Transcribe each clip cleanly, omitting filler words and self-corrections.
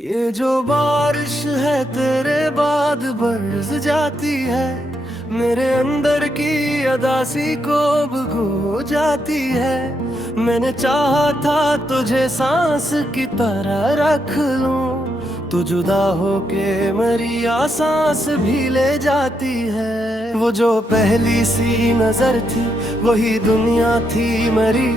ये जो बारिश है तेरे बाद बरस जाती है, मेरे अंदर की अदासी को भुगो जाती है। मैंने चाहा था तुझे सांस की तरह रख लूं, तू जुदा होके मेरी सांस भी ले जाती है। वो जो पहली सी नजर थी वही दुनिया थी मेरी,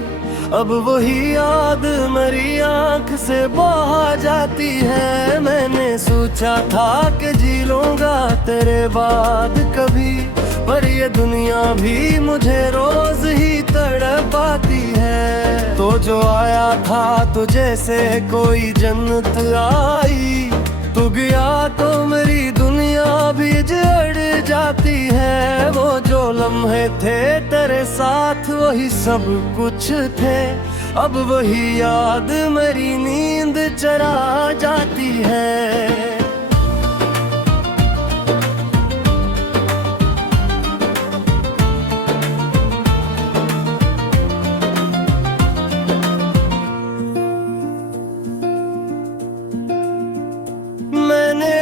अब वही याद मेरी आंख से बहा जाती है। मैंने सोचा था कि जी लूंगा तेरे बाद कभी, पर ये दुनिया भी मुझे रोज ही तड़पाती है। तो जो आया था तुझे से कोई जन्नत आई, तू गया तो मेरी दुनिया भी जड़ जाती है। वो जो लम्हे थे तेरे साथ वही सब कुछ थे, अब वही याद मेरी नींद चरा जाती है।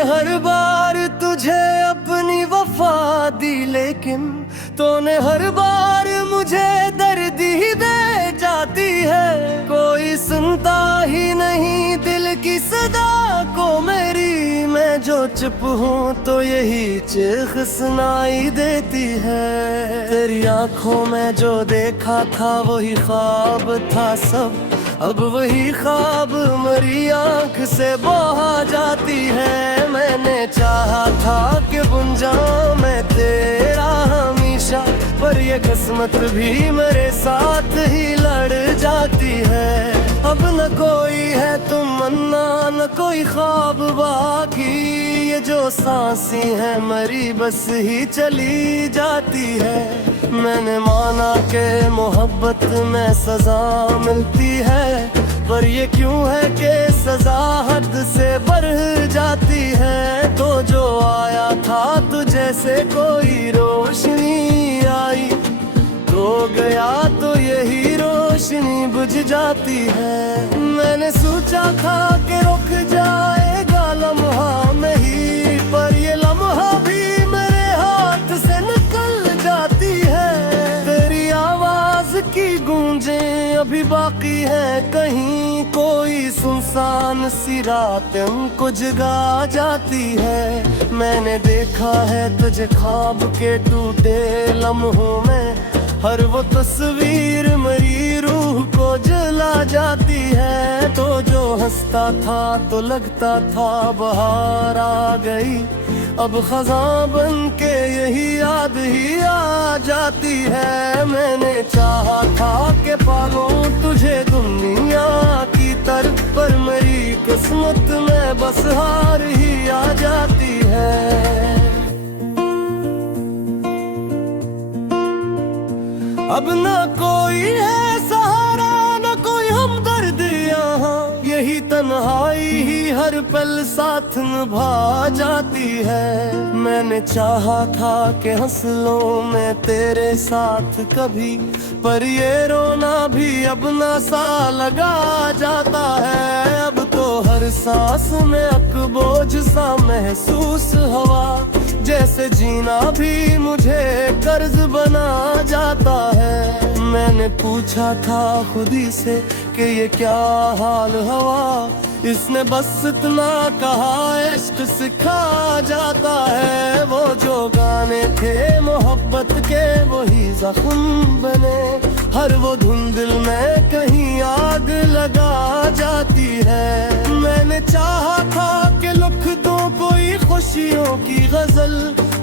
हर बार तुझे अपनी वफा दी, लेकिन तूने हर बार मुझे दर्द ही दे जाती है। कोई सुनता ही नहीं दिल की सदा को मेरी, मैं जो चुप हूँ तो यही चीख सुनाई देती है। तेरी आंखों में जो देखा था वही ख्वाब था सब, अब वही ख्वाब मेरी आंख से बहा जाती है। मैंने चाहा था कि बुन जाऊं मैं तेरा हमेशा, पर ये किस्मत भी मेरे साथ ही लड़ जाती है। अब न कोई है तमन्ना न कोई ख्वाब बाकी, ये जो सांसें हैं मरी बस ही चली जाती है। मैंने माना कि मोहब्बत में सजा मिलती है, पर ये क्यों है कि सजा हद से बढ़ जाती है। तो जो आया था तुझे से कोई रोशनी आई, तो गया तो यही रोशनी बुझ जाती है। मैंने सोचा था कि रुक जाएगा लम्हा नहीं, पर ये लम्हा भी मेरे हाथ से निकल जाती है। तेरी आवाज की गूंजें अभी बाकी है कहीं, कोई सुनसान सी रात हमको जगा जाती है। मैंने देखा है तुझे ख्वाब के टूटे लम्हों में, हर वो तस्वीर मेरी रूह को जला जाती है। तो जो हंसता था तो लगता था बहार आ गई, अब खज़ां बन के यही याद ही आ जाती है। मैंने चाहा था कि पालूं तुझे दुनिया की तरफ, पर मेरी किस्मत में बस हार ही आ जाती है। अब न कोई है सहारा न कोई हमदर्द यहाँ, यही तन्हाई ही हर पल साथ निभा जाती है। मैंने चाहा था कि हंस लूं मैं तेरे साथ कभी, पर ये रोना भी अब ना सा लगा जाता है। अब तो हर सांस में अकबोझ सा महसूस हवा, जैसे जीना भी मुझे कर्ज बना जाता है। मैंने पूछा था खुदी से कि ये क्या हाल हवा, इसने बस इतना कहा इश्क सिखा जाता है। वो जो गाने थे मोहब्बत के वही जख्म बने, हर वो धुन दिल में कहीं आग लगा जाती है। मैंने चाहा था कि लिख दूं कोई खुशियों की गजल,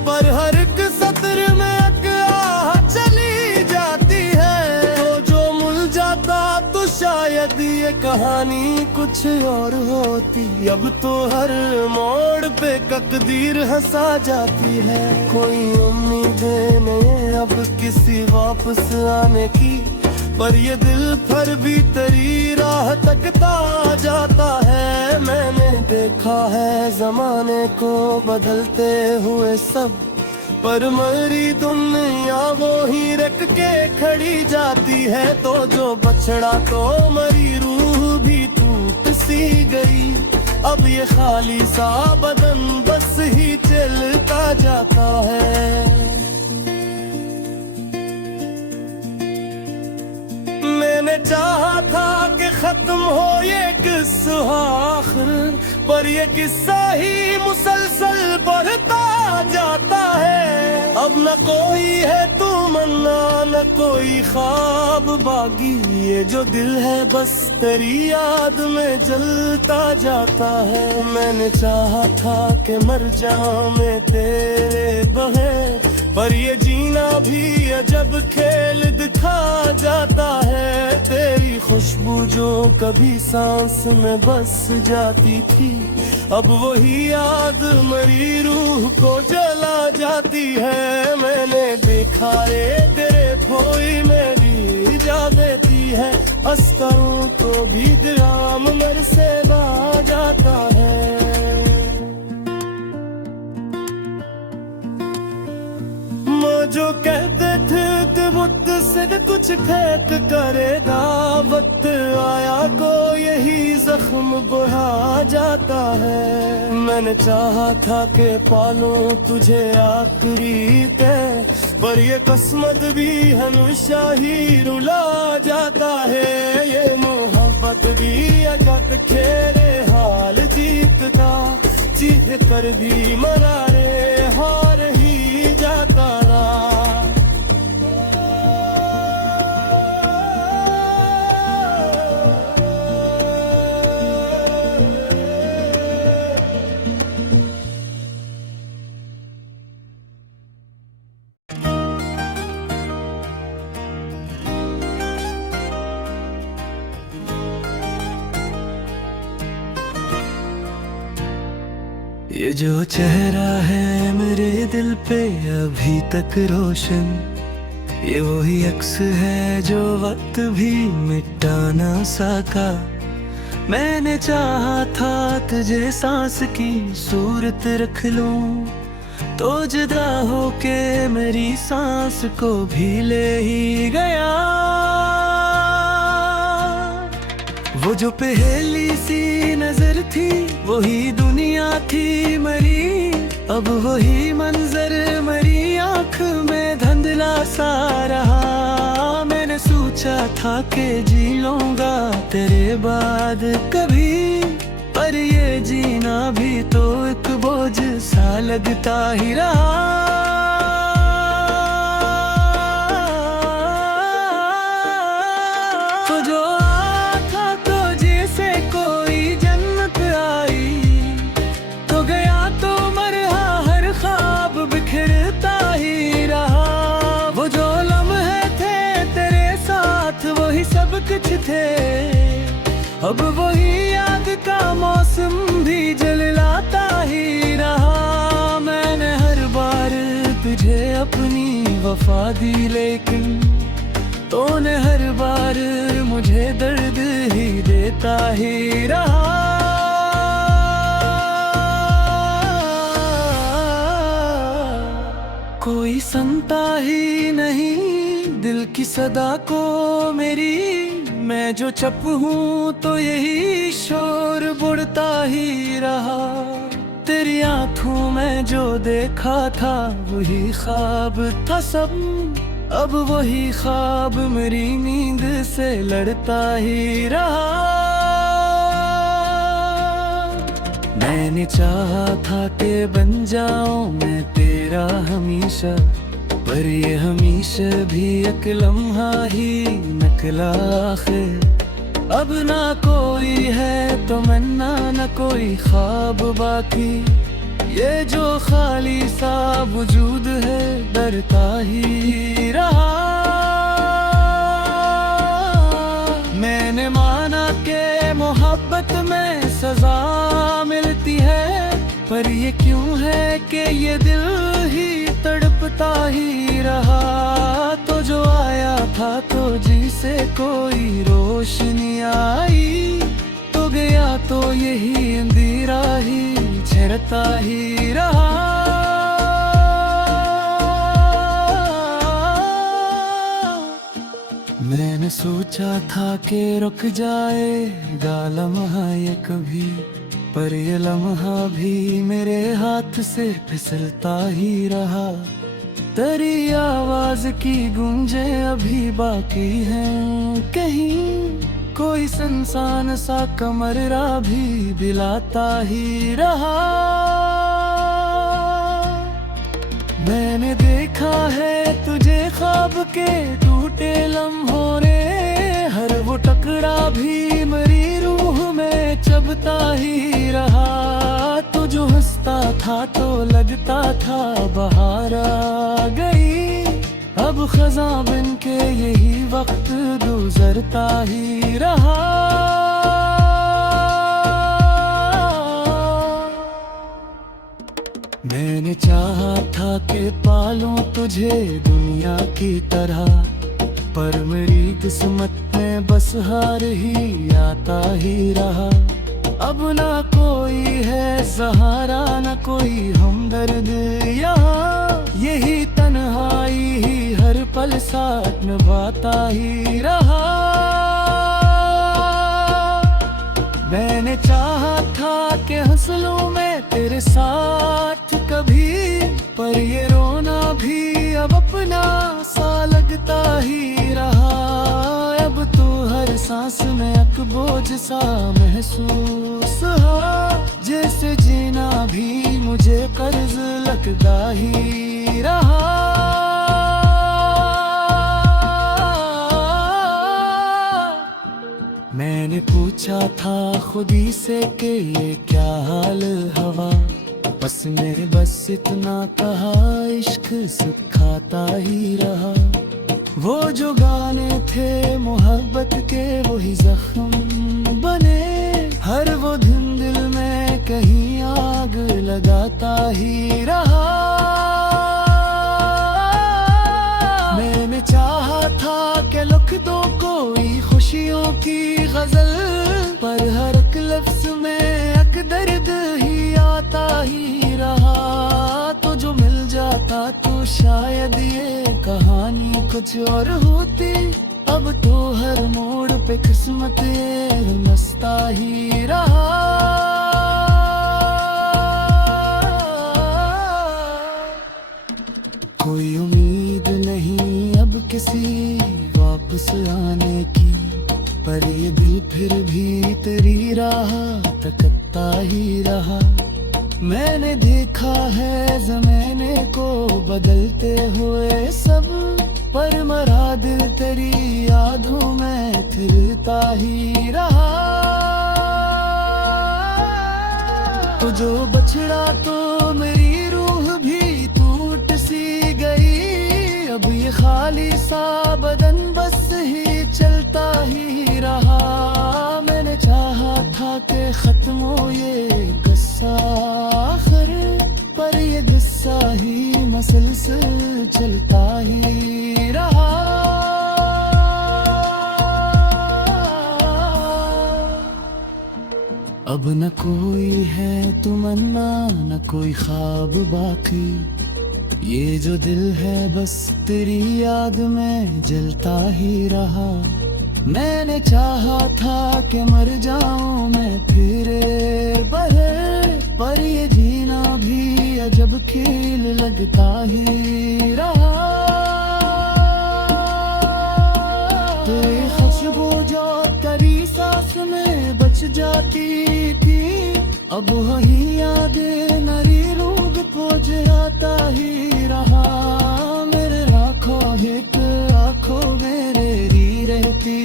पर हर एक सत्र में एक आह चली जाती है। तो जो मुल जाता तो शायद ये कहानी कुछ और होती, अब तो हर मोड़ पे तकदीर हंसा जाती है। कोई उम्मीदें नहीं अब किसी वापस आने की, पर ये दिल पर भी तेरी राह तकता जाता है। मैंने देखा है जमाने को बदलते हुए सब, पर मेरी दुनिया वो ही रख के खड़ी जाती है। तो जो बछड़ा तो मेरी रूह भी टूट सी गई, अब ये खाली सा बदन बस ही चलता जाता है। मैंने चाहा था कि खत्म हो ये किस्सा आखिर, पर ये किस्सा ही मुसलसल बढ़ता जाता है। अब न कोई है तमन्ना न कोई ख्वाब बागी, ये जो दिल है बस तेरी याद में जलता जाता है। मैंने चाहा था कि मर जाऊं मैं तेरे बगैर, पर ये जीना भी अजब खेल दिखा जाता है। तेरी खुशबू जो कभी सांस में बस जाती थी, अब वही याद मरी रूह को जला जाती है। मैंने देखा रे तेरे खोई मेरी जा देती है, हंस करूं तो भी दिलाम मेरे से बा जाता है। जो कहते थे मुझसे कुछ फेंक करेगा, वक्त आया को यही जख्म बढ़ा जाता है। मैंने चाहा था कि पालूं तुझे आखिरी तय, पर ये किस्मत भी हमेशा ही रुला जाता है। ये मोहब्बत भी अजब खेरे हाल जीतता, जीत कर भी मरा रे हार ही जाता रहा। ये जो चेहरा है मेरे दिल पे अभी तक रोशन, ये वही अक्स है जो वक्त भी मिटा ना सका। मैंने चाहा था तुझे सांस की सूरत रख लूं, तो जुदा होके मेरी सांस को भी ले ही गया। वो जो पहली सी नजर थी वही दुनिया थी मरी, अब वही मंजर मरी आँख में धुंधला सा रहा। मैंने सोचा था कि जी लूंगा तेरे बाद कभी, पर ये जीना भी तो एक बोझ सा लगता ही रहा। तो जो आता तो जैसे कोई जन्नत आई, तो गया तो मरहा हर ख्वाब बिखरता ही रहा। वो जो लम्हे थे तेरे साथ वही सब कुछ थे, अब वही याद का मौसम भी जललाता ही रहा। मैंने हर बार तुझे अपनी वफा दी, लेकिन तूने हर बार मुझे दर्द ही देता ही रहा। कोई सुनता ही नहीं दिल की सदा को मेरी, मैं जो चुप हूँ तो यही शोर बुढ़ता ही रहा। तेरी आँखों में जो देखा था वही ख्वाब था सब, अब वही ख्वाब मेरी नींद से लड़ता ही रहा। मैंने चाहा था कि बन जाऊं मैं तेरा हमेशा, पर ये हमेशा भी एक लम्हा ही निकला आखिर। अब ना कोई है तो मन्ना न कोई ख्वाब बाकी, ये जो खाली सा वजूद है डरता ही रहा। मैंने माना कि मोहब्बत में सजा मिलती है, पर ये क्यों है कि ये दिल ही तड़पता ही रहा। तो जो आया था तो जी से कोई रोशनी आई, तो गया तो यही अंधेरा ही झरता ही रहा। मैंने सोचा था कि रुक जाएगा लम्हा ये कभी, पर ये लम्हा भी मेरे हाथ से फिसलता ही रहा। तेरी आवाज की गूंजे अभी बाकी हैं कहीं, कोई संसान सा कमरा भी दिलाता ही रहा। मैंने देखा है तुझे ख्वाब के टूटे लम्हों ने, हर वो टकरा भी मेरी रूह में चबता ही रहा। तू जो हंसता था तो लगता था बहार आ गई, अब खज़ां बिन के यही वक्त गुजरता ही रहा। मैंने चाहा था कि पालूं तुझे दुनिया की तरह, पर मेरी किस्मत में बस हार ही आता ही रहा। अब ना कोई है सहारा, ना कोई हमदर्द यहाँ, यही तन्हाई ही हर पल साथ निभाता ही रहा। मैंने चाहा था कि हंस लूं मैं तेरे साथ कभी, पर ये रोना भी अब अपना सा लगता ही रहा। अब तो हर सांस में एक बोझ सा महसूस हो, जैसे जीना भी मुझे कर्ज लगता ही रहा। मैंने पूछा था खुदी से कि ये क्या हाल हवा, बस मेरे बस इतना कहा इश्क सिखाता ही रहा। वो जो गाने थे मोहब्बत के वही जख्म बने, हर वो दिन दिल में कहीं आग लगाता ही रहा। मैंने चाहा था कि लिख दो कोई खुशियों की गजल, पर हर एक लफ्ज में एक दर्द ही आता ही रहा। तो जो मिल जाता तो शायद ये कहानी कुछ और होती, अब तो हर मोड़ पे किस्मत ये मस्ता ही रहा। कोई उम्मीद नहीं अब किसी वापस आने की, पर ये दिल फिर भी तेरी राह तकता ही रहा। मैंने देखा है ज़माने को बदलते हुए सब, पर मरा दिल तेरी यादों में फिरता ही रहा। तो जो बछड़ा तो मेरी रूह भी टूट सी गई, अब ये खाली सा बदन बस ही चलता ही रहा। मैंने चाहा था कि खत्म हो ये गुस्सा आखिर, पर ये गुस्सा ही मसलसल चलता ही रहा। अब न कोई है तमन्ना, न कोई ख्वाब बाकी, ये जो दिल है बस तेरी याद में जलता ही रहा। मैंने चाहा था कि मर जाऊं मैं फिरे बहे, पर ये जीना भी अजब खेल लगता ही रहा। तेरी खुशबू जो तेरी सांस में बच जाती थी, अब वही यादें नरी रूग पोज आता ही रहा। मेरे आँखों हित आँखों मेरे री रहती,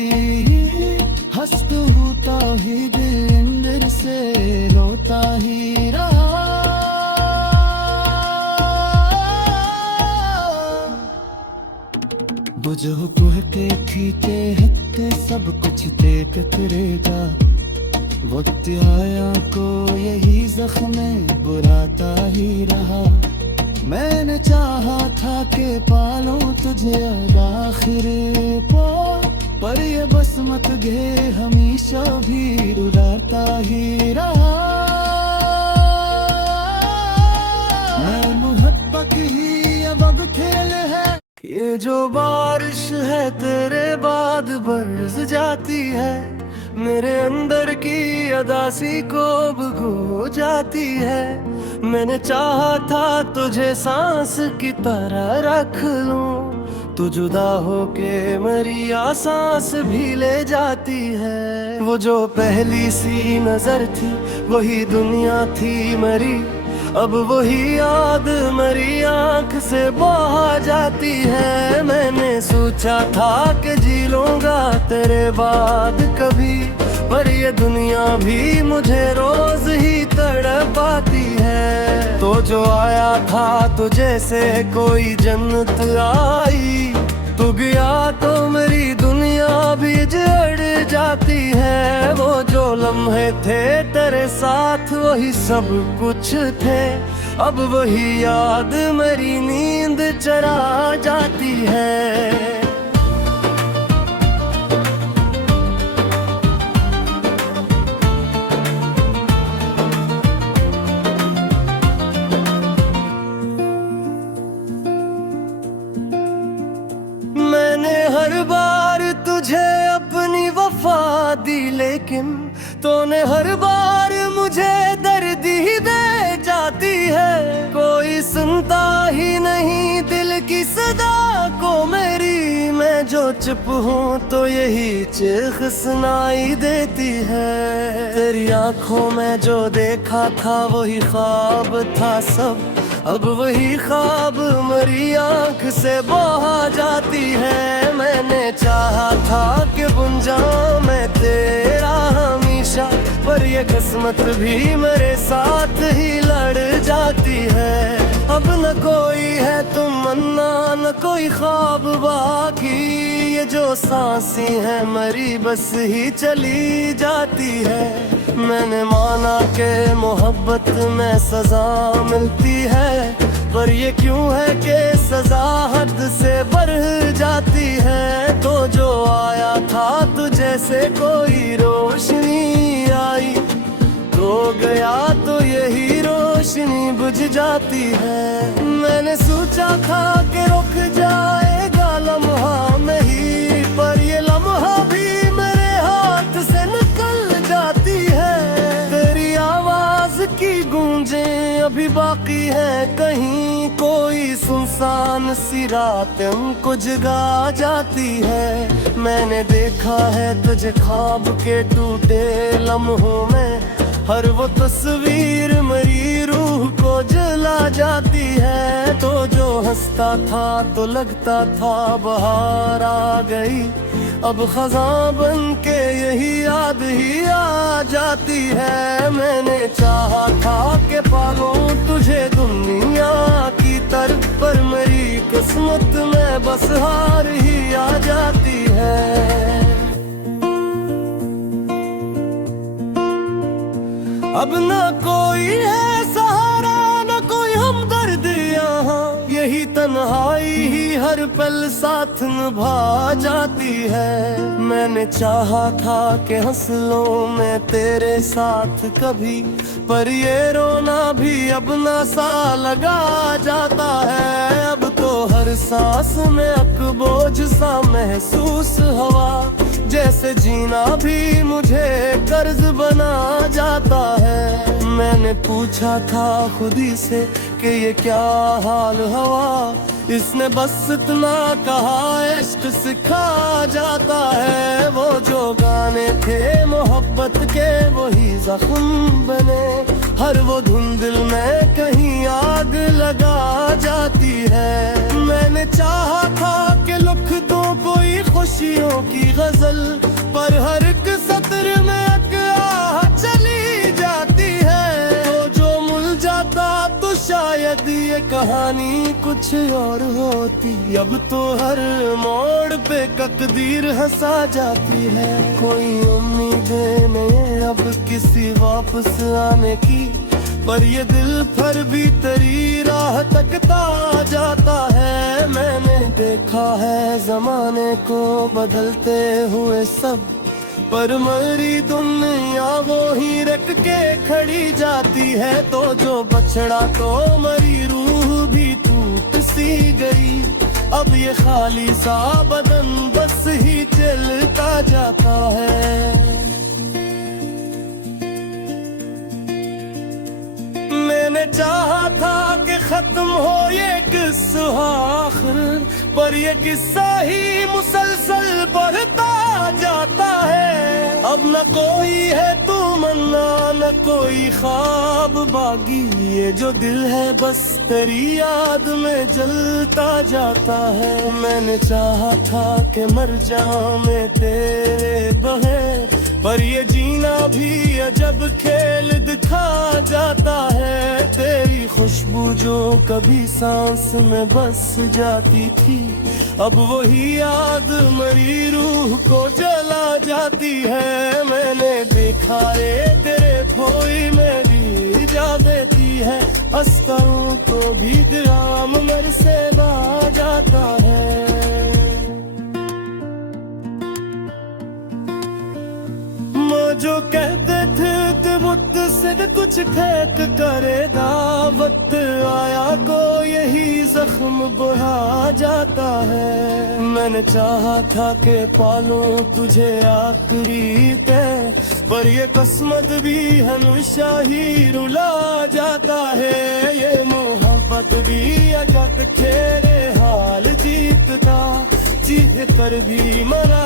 हंसत होता ही दिल अंदर से रोता ही रहा। बुझो कहते थी ते हत्ते सब कुछ ते करेगा, वक्त आया को यही जख्म बुलाता ही रहा। मैंने चाहा था कि पालूं तुझे आखिर पा, पर ये बस मत गे हमेशा भी रुलाता ही रहा। मैं मोहब्बत ही अब खेल है, ये जो बारिश है तेरे बाद बरस जाती है। मेरे अंदर की अदासी को भुगो जाती है। मैंने चाहा था तुझे सांस की तरह रख लूं, तू जुदा होके मेरी सांस भी ले जाती है। वो जो पहली सी नजर थी वही दुनिया थी मेरी, अब वही याद मेरी आंख से बहा जाती है। मैंने सोचा था कि जी लूंगा तेरे बाद कभी, पर ये दुनिया भी मुझे रोज ही तड़पाती है। तो जो आया था तुझे से कोई जन्नत आई, तू गया तो मेरी दुनिया भी जड़ जाती है। वो जो लम्हे थे तेरे साथ वही सब कुछ थे, अब वही याद मेरी नींद चरा जाती है। मैंने हर बार तुझे अपनी वफा दी, लेकिन तूने हर बार मुझे दर्द ही दे जाती है। कोई सुनता ही नहीं दिल की सदा को मेरी, मैं जो चुप हूँ तो यही चीख सुनाई देती है। तेरी आंखों में जो देखा था वही ख्वाब था सब, अब वही ख्वाब मेरी आंख से बहा जाती है। मैंने चाहा था कि बुन जाऊं मैं तेरा हमेशा, पर ये किस्मत भी मेरे साथ ही लड़ जाती है। अब न कोई है तमन्ना न कोई ख्वाब बाकी, ये जो सांसें हैं मरी बस ही चली जाती है। मैंने माना कि मोहब्बत में सजा मिलती है, पर ये क्यों है कि सजा हद से बढ़ जाती है। तो जो आया था तुझे से कोई रोशनी आई, तो गया तो यही रोशनी बुझ जाती है। मैंने सोचा था कि रुक जाएगा लम्हा नहीं, पर ये लम्हा भी मेरे हाथ से निकल जाती है। तेरी आवाज की गूंजें अभी बाकी है कहीं, कोई सुनसान सी रात हमको जगा जाती है। मैंने देखा है तुझे ख्वाब के टूटे लम्हों में, हर वो तस्वीर मेरी रूह को जला जाती है। तो जो हंसता था तो लगता था बहार आ गई, अब खज़ां बन के यही याद ही आ जाती है। मैंने चाहा था कि पालूं तुझे दुनिया की तरफ, पर मेरी किस्मत में बस हार ही आ जाती है। अब न कोई है सहारा न कोई हमदर्द यहाँ, यही तन्हाई ही हर पल साथ निभा जाती है। मैंने चाहा था कि हंस लूं मैं तेरे साथ कभी, पर ये रोना भी अब ना सा लगा जाता है। अब तो हर सांस में अक बोझ सा महसूस हवा, जैसे जीना भी मुझे कर्ज बना जाता है। मैंने पूछा था खुदी से कि ये क्या हाल हवा, इसने बस इतना कहा इश्क सिखा जाता है। वो जो गाने थे मोहब्बत के वही जख्म बने, हर वो धुन दिल में कहीं आग लगा जाती है। मैंने चाहा था कि लिख दूं कोई खुशियों की गजल, पर हर एक सत्र में एक आह चली जाती है। तो जो मुल जाता तो शायद ये कहानी कुछ और होती, अब तो हर मोड़ पे तकदीर हंसा जाती है। कोई उम्मीदें नहीं अब किसी वापस आने की, पर ये दिल फिर भी तेरी राह तकता जाता है। मैंने देखा है जमाने को बदलते हुए सब, पर मेरी दुनिया वो ही रख के खड़ी जाती है। तो जो बछड़ा तो मेरी रूह भी टूट सी गई, अब ये खाली सा बदन बस ही चलता जाता है। मैंने चाहा था कि खत्म हो ये किस्सा आखिर, पर ये किस्सा ही मुसलसल बढ़ता जाता है। अब न कोई है तमन्ना न कोई ख्वाब बागी, ये जो दिल है बस तेरी याद में जलता जाता है। मैंने चाहा था कि मर जाऊं मैं तेरे बगैर, पर ये जीना भी अजब खेल दिखा जाता है। तेरी खुशबू जो कभी सांस में बस जाती थी, अब वही याद मरी रूह को जला जाती है। मैंने देखा रे तेरे खोई मेरी जा देती है, हंस करूं तो भी दिलाम मेरे से बह जाता है। जो कहते थे कि मुझसे कुछ फेंक करेगा, वक्त आया को यही जख्म बढ़ा जाता है। मैंने चाहा था कि पालूं तुझे आखिरी तय, पर ये किस्मत भी हमेशा ही रुला जाता है। ये मोहब्बत भी अजब खेरे हाल जीतता, जीत कर भी मना